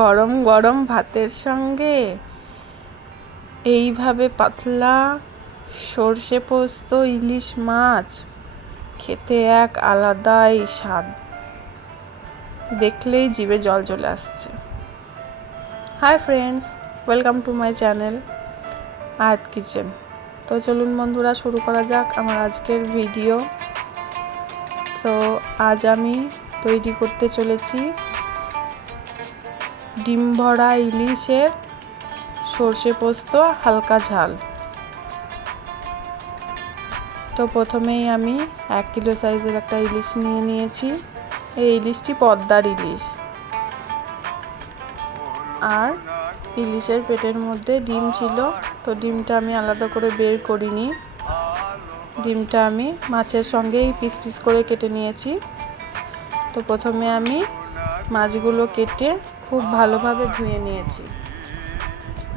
গরম গরম ভাতের সঙ্গে এইভাবে পাতলা সর্ষে পোস্ত ইলিশ মাছ খেতে এক আলাদাই স্বাদ। দেখলেই জিভে জল চলে আসছে। Hi friends, welcome to my channel আয়াত কিচেন। তো চলুন বন্ধুরা, শুরু করা যাক আমার আজকের ভিডিও। তো আজ আমি তৈরি করতে চলেছি ডিম ভরা ইলিশের সর্ষে পোস্ত হালকা ঝাল। তো প্রথমেই আমি 1 কিলো সাইজের একটা ইলিশ নিয়ে নিয়েছি। এই ইলিশটি পদ্মার ইলিশ। আর ইলিশের পেটের মধ্যে ডিম ছিল, তো ডিমটা আমি আলাদা করে বের করিনি। ডিমটা আমি মাছের সঙ্গেই পিস পিস করে কেটে নিয়েছি। তো প্রথমে আমি মাছগুলো কেটে খুব ভালোভাবে ধুয়ে নিয়েছি।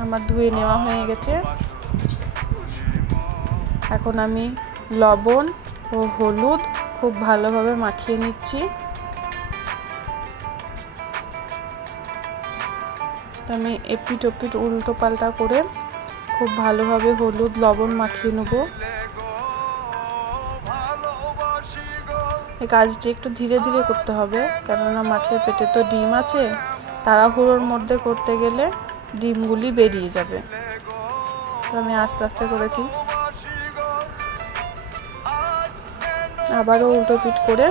আমার ধুয়ে নেওয়া হয়ে গেছে। এখন আমি লবণ ও হলুদ খুব ভালোভাবে মাখিয়ে নিচ্ছি। আমি এপিট ওপিট উল্টো পাল্টা করে খুব ভালোভাবে হলুদ লবণ মাখিয়ে নেব। এই কাজটি একটু ধীরে ধীরে করতে হবে, কেননা মাছের পেটে তো ডিম আছে। তাড়াহুড়োর মধ্যে করতে গেলে ডিমগুলি বেরিয়ে যাবে। তো আমি আস্তে আস্তে করেছি। আবারও উল্টো পিট করে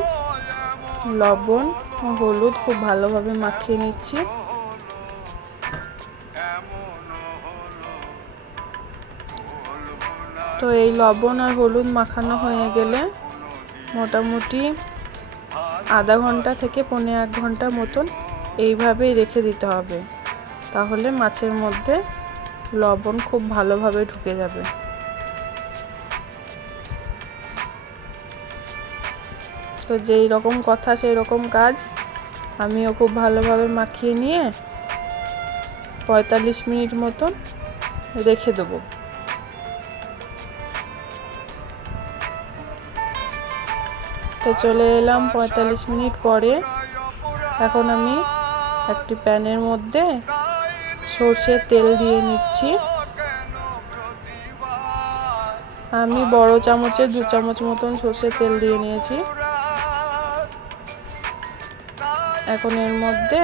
লবণ ও হলুদ খুব ভালোভাবে মাখিয়ে নিচ্ছি। তো এই লবণ আর হলুদ মাখানো হয়ে গেলে মোটামুটি আধা ঘন্টা থেকে 1.5 ঘন্টা মতন এইভাবেই রেখে দিতে হবে। তাহলে মাছের মধ্যে লবণ খুব ভালোভাবে ঢুকে যাবে। তো যেই রকম কথা সেই রকম কাজ। আমিও খুব ভালোভাবে মাখিয়ে নিয়ে 45 মিনিট মতন রেখে দেবো। তো চলে এলাম 45 মিনিট পরে। এখন আমি একটি প্যানের মধ্যে সর্ষের তেল দিয়ে নিচ্ছি। আমি বড় চামচের 2 চামচ মতন সর্ষের তেল দিয়ে নিয়েছি। এখন এর মধ্যে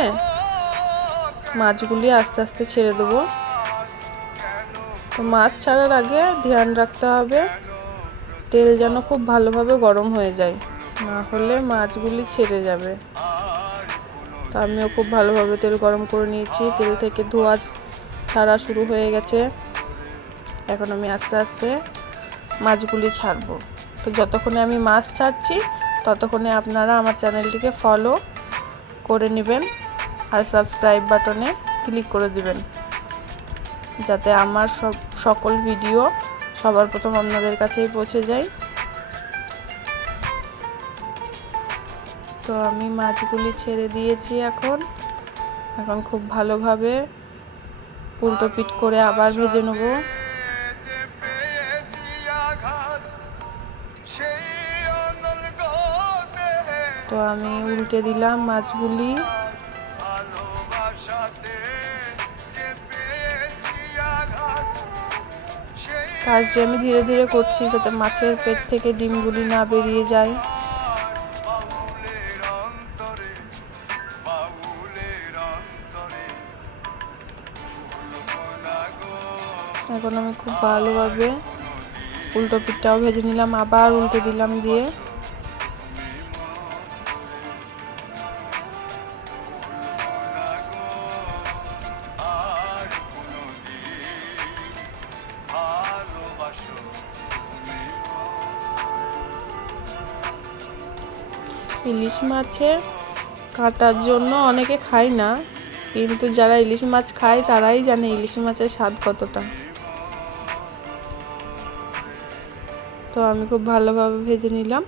মাছগুলি আস্তে আস্তে ছেড়ে দেবো। তো মাছ ছাড়ার আগে ধ্যান রাখতে হবে তেল যেন খুব ভালোভাবে গরম হয়ে যায়, না হলে মাছগুলি ছেড়ে যাবে। তো আমিও খুব ভালোভাবে তেল গরম করে নিয়েছি। তেল থেকে ধোঁয়া ছাড়া শুরু হয়ে গেছে। এখন আমি আস্তে আস্তে মাছগুলি ছাড়বো। তো যতক্ষণে আমি মাছ ছাড়ছি ততক্ষণে আপনারা আমার চ্যানেলটিকে ফলো করে নেবেন আর সাবস্ক্রাইব বাটনে ক্লিক করে দিবেন, যাতে আমার সকল ভিডিও সবার প্রথম আপনাদের কাছেই পৌঁছে যায়। তো আমি মাছগুলি ছেড়ে দিয়েছি। এখন খুব ভালোভাবে উল্টো পিট করে আবার ভেজে নেব। তো আমি উল্টে দিলাম মাছগুলি। কাজটি আমি ধীরে ধীরে করছি যাতে মাছের পেট থেকে ডিমগুলি না বেরিয়ে যায়। এখন আমি খুব ভালোভাবে উল্টো পিঠটাও ভেজে নিলাম, আবার উল্টে দিলাম দিয়ে। ইলিশ মাছের কাটার জন্য অনেকে খায় না, কিন্তু যারা ইলিশ মাছ খায় তারাই জানে ইলিশ মাছের স্বাদ কতটা। তো আমি খুব ভালোভাবে ভেজে নিলাম।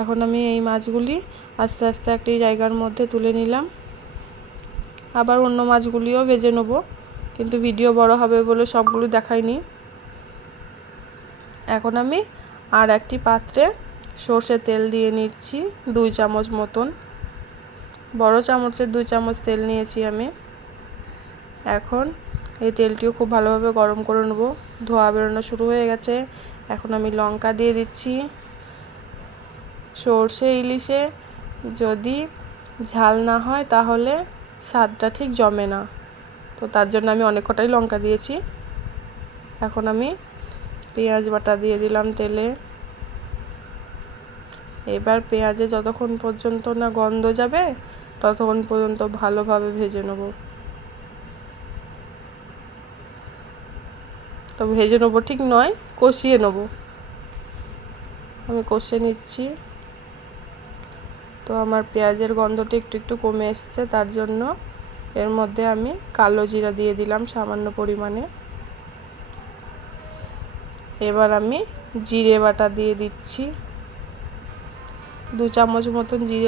এখন আমি এই মাছগুলি আস্তে আস্তে একটি জায়গার মধ্যে তুলে নিলাম। আবার অন্য মাছগুলিও ভেজে নেব, কিন্তু ভিডিও বড় হবে বলে সবগুলো দেখাইনি। এখন আমি আর একটি পাত্রে সর্ষের তেল দিয়ে নিচ্ছি 2 চামচ মতন। বড় চামচের 2 চামচ তেল নিয়েছি আমি। এখন এই তেলটিও খুব ভালোভাবে গরম করে নেব। ধোয়া বেরোনো শুরু হয়ে গেছে। এখন আমি লঙ্কা দিয়ে দিচ্ছি। সর্ষে ইলিশে যদি ঝাল না হয় তাহলে স্বাদটা ঠিক জমে না, তো তার জন্য আমি অনেক কটাই লঙ্কা দিয়েছি। এখন আমি পেঁয়াজ বাটা দিয়ে দিলাম তেলে। এবার পেঁয়াজে যতক্ষণ পর্যন্ত না গন্ধ যাবে ততক্ষণ পর্যন্ত ভালোভাবে ভেজে নেব। তো ভেজে নেবো ঠিক নয়, কষিয়ে নেব। আমি কষিয়ে নিচ্ছি। তো আমার পেঁয়াজের গন্ধটা একটু একটু কমে এসছে, তার জন্য এর মধ্যে আমি কালো জিরা দিয়ে দিলাম সামান্য পরিমাণে। এবার আমি জিরে বাটা দিয়ে দিচ্ছি 2 চামচ মতন জিরে।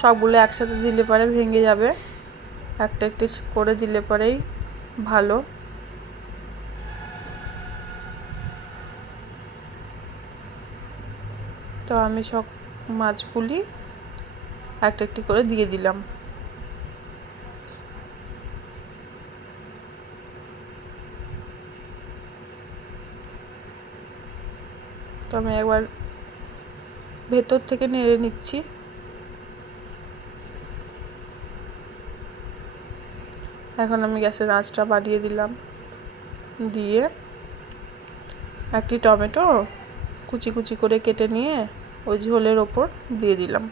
সবগুলো একসাথে দিলে পরে ভেঙে যাবে, একটা একটা করে দিলে পরেই ভালো। তো আমি সব মাছগুলি একটা একটি করে দিয়ে দিলাম। তো আমি একবার ভেতর থেকে নেড়ে নিচ্ছি। এখন আমি গ্যাসের আঁচটা বাড়িয়ে দিলাম, দিয়ে একটি টমেটো কুচি কুচি করে কেটে নিয়ে ওই ঝোলের ওপর দিয়ে দিলাম।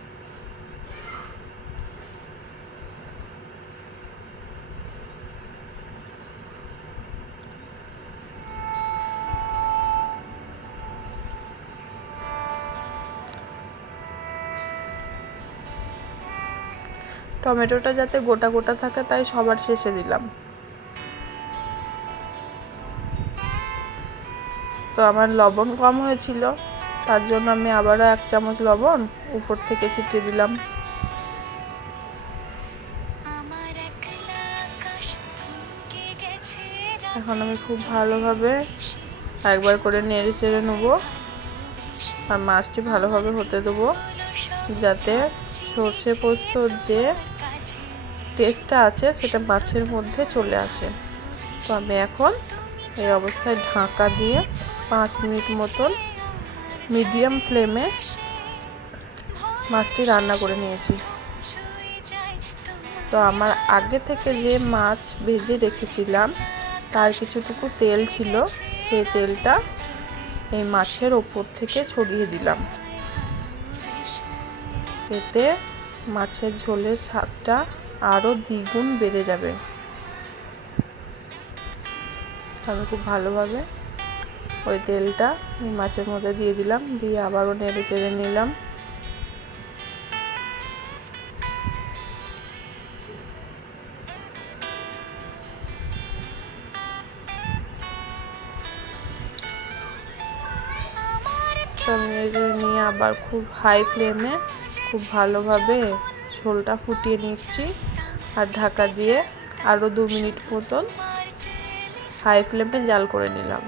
টমেটোটা যাতে গোটা গোটা থাকে তাই সবার শেষে দিলাম। তো আমার লবণ কম হয়েছিল, তার জন্য আমি আবারও 1 চামচ লবণ উপর থেকে ছিটিয়ে দিলাম। এখন আমি খুব ভালোভাবে একবার করে নেড়ে চেড়ে নেবো আর মাছটি ভালোভাবে হতে দেবো, যাতে সর্ষে পোস্তর যে টেস্টটা আছে সেটা মাছের মধ্যে চলে আসে। তো আমি এখন এই অবস্থায় ঢাকা দিয়ে 5 মিনিট মতন মিডিয়াম ফ্লেমে মাছটি রান্না করে নিয়েছি। তো আমার আগে থেকে যে মাছ ভেজে রেখেছিলাম তার কিছুটুকু তেল ছিল, সেই তেলটা এই মাছের ওপর থেকে ছড়িয়ে দিলাম। এতে মাছের ঝোলের স্বাদটা আরও দ্বিগুণ বেড়ে যাবে। আমি খুব ভালোভাবে ওই তেলটা এই মাছের মধ্যে দিয়ে দিলাম, দিয়ে আবারও নেড়ে চেড়ে নিলাম। নিয়ে আবার খুব হাই ফ্লেমে খুব ভালোভাবে ঝোলটা ফুটিয়ে নিচ্ছি আর ঢাকা দিয়ে আরও 2 মিনিট মতন হাই ফ্লেমে জাল করে নিলাম।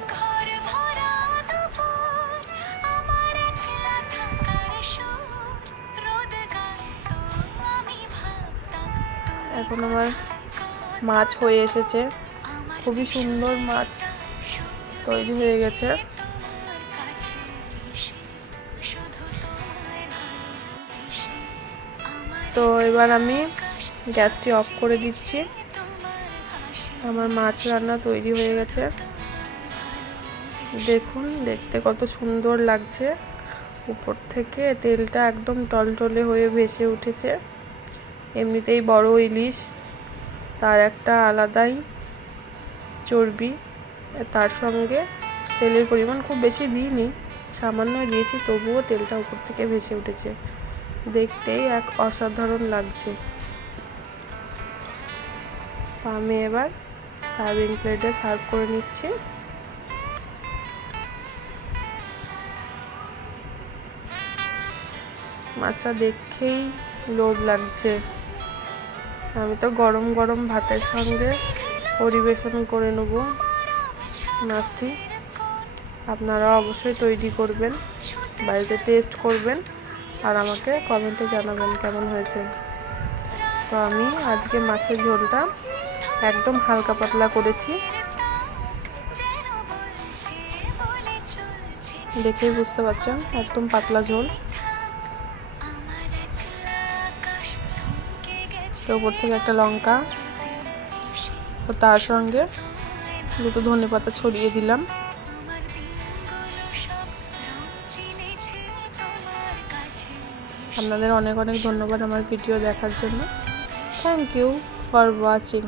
এখন আমার মাছ হয়ে এসেছে, খুবই সুন্দর মাছ তৈরি হয়ে গেছে। তো এবার আমি গ্যাসটি অফ করে দিচ্ছি। আমার মাছ রান্না তৈরি হয়ে গেছে। দেখুন দেখতে কত সুন্দর লাগছে, উপর থেকে তেলটা একদম টলটলে হয়ে ভেসে উঠেছে। এমনিতেই বড় ইলিশ, তার একটা আলাদাই চর্বি, তার সঙ্গে তেলের পরিমাণ খুব বেশি দিইনি, সামান্য দিয়েছি, তবুও তেলটা উপর থেকে ভেসে উঠেছে। দেখতেই এক অসাধারণ লাগছে। তো আমি এবার সার্ভিং প্লেটে সার্ভ করে নিচ্ছি। মাছটা দেখেই লোভ লাগছে। আমি তো গরম গরম ভাতের সঙ্গে পরিবেশন করে নেব মাছটি। আপনারা অবশ্যই তৈরি করবেন, বাড়িতে টেস্ট করবেন আর আমাকে কমেন্টে জানাবেন কেমন হয়েছে। তো আমি আজকে মাছের ঝোলটা একদম হালকা পাতলা করেছি, দেখেই বুঝতে পারছেন একদম পাতলা ঝোল। তো উপর থেকে একটা লঙ্কা ও তার সঙ্গে 2টো ধনেপাতা ছড়িয়ে দিলাম। আপনাদের অনেক অনেক ধন্যবাদ আমার ভিডিও দেখার জন্য। Thank you for watching.